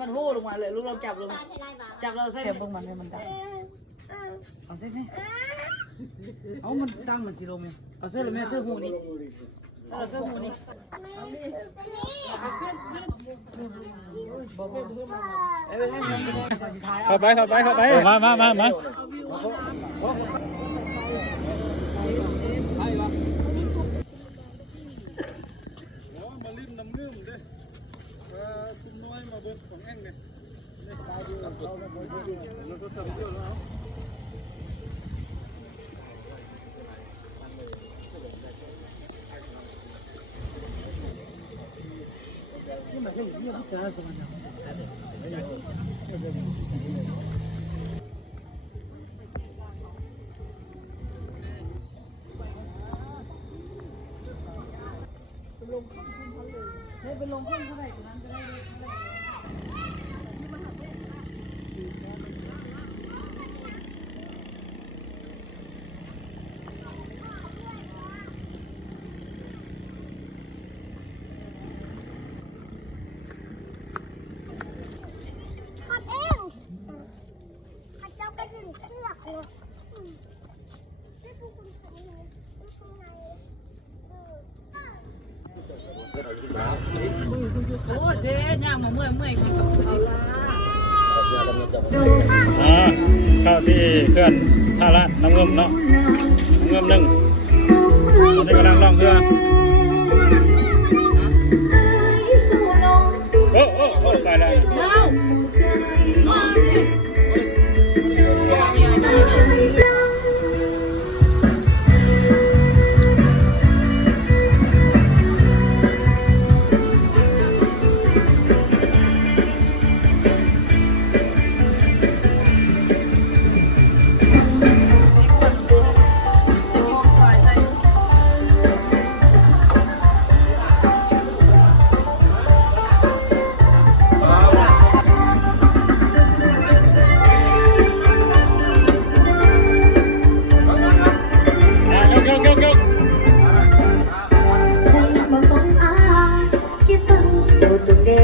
มันหู้ลงมาเลยลูกเราจับลงจับเราใส่เบิ่งมันให้มันดังเอาเส้นไหมเอามันตั้งมันสิลงไหมเอาเส้นหรือแม่เสื้อหูนี่เอาเสื้อหูนี่เข้าไปมาเป็นลงข้นเท่าไหร่ตรงนั้นจะได้ขับเองขับเจ้าก็ถึงเชือกเลยที่พวกคุณทำอยู่ข้างในโอ้เสียย่างมาเมื่อยกินกับเอาละเข้าที่เคลื่อนท่าละน้ำเงิมเนาะน้ำเงิมหนึ่งตอนนี้กำลังล่องเรือโอ้ไปแล้วThank you.